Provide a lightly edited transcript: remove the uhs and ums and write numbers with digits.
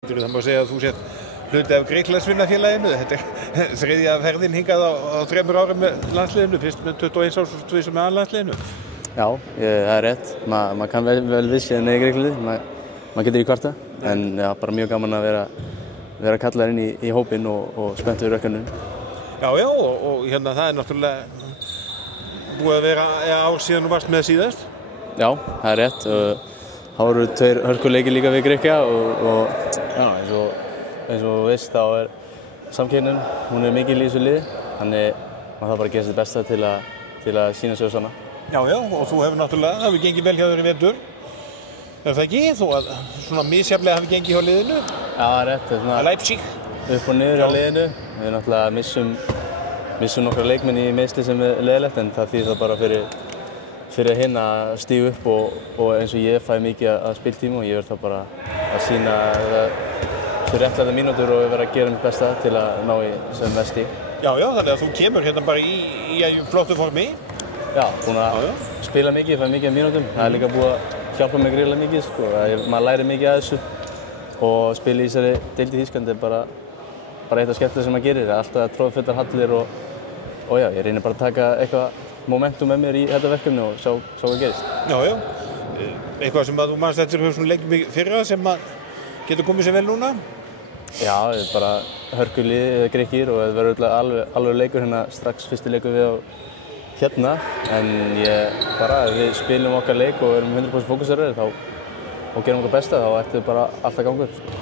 Það má segja að þú sért hluti af Grikklandsvinnafélaginu. Þetta er þriðja ferðin hingað á 3 árum með landsliðinu, fyrst með 21 árs og tvisvar með landsliðinu. Já, það er rétt. Maður kann vel við sig í Grikklandi, maður getur í kvarta. En já, bara mjög gaman að vera kallaður inn í hópinn og spennt við rökkunum. Já, og hérna það er náttúrulega búið að vera ár síðan þú varst með síðast. Já, það er rétt. Það voru 2 hörkuleikir líka við Grikka og já, eins og veist þá er samkeppnin, hún er mikil í þessu liði, þannig maður þarf bara að gera sitt besta til að sýna sig og svona. Já, og þú hefur náttúrulega, það hefur gengið vel hjá þér í vetur. Er það ekki? Þó að svona misjafnlega hafi gengið hjá liðinu? Já, það er rétt. Það er svona Leipzig. Upp og niður hjá liðinu. Við náttúrulega missum nokkra leikmenn í meiðsli sem er leiðilegt, en það þýðir það bara fyrir hinn að stíga upp og eins og ég fæ mikið að spiltíma og ég verð það bara að sýna fyrir réttlæta mínútur og vera að gera mitt besta til að ná í sem mest stíg. Já, þannig að þú kemur hérna bara í flottu formi. Já, búinn að spila mikið, ég fæ mikið af mínútum. Það er líka búið að hjálpa mig gríðarlega mikið, sko. Maður lærir mikið af þessu og spila í þessari deild í Þýskalandi er bara eitt af skemmtilega sem maður gerir. Það er alltaf tróðfullar hallir og já, ég reynir bara að taka eitthvað momentum með mér í þetta verkefni og sjá hvað gerist. Já. Eitthvað sem að þú manst eftir svona leikjum í fyrra sem að getur komið sér vel núna? Já, bara hörkulið, Grikkir og það verður alveg leikur hérna strax fyrsti leikur við á hérna. En ef við spilum okkar leik og erum 100% fókuseraðir og gerum okkar besta, þá ætti bara allt að ganga upp.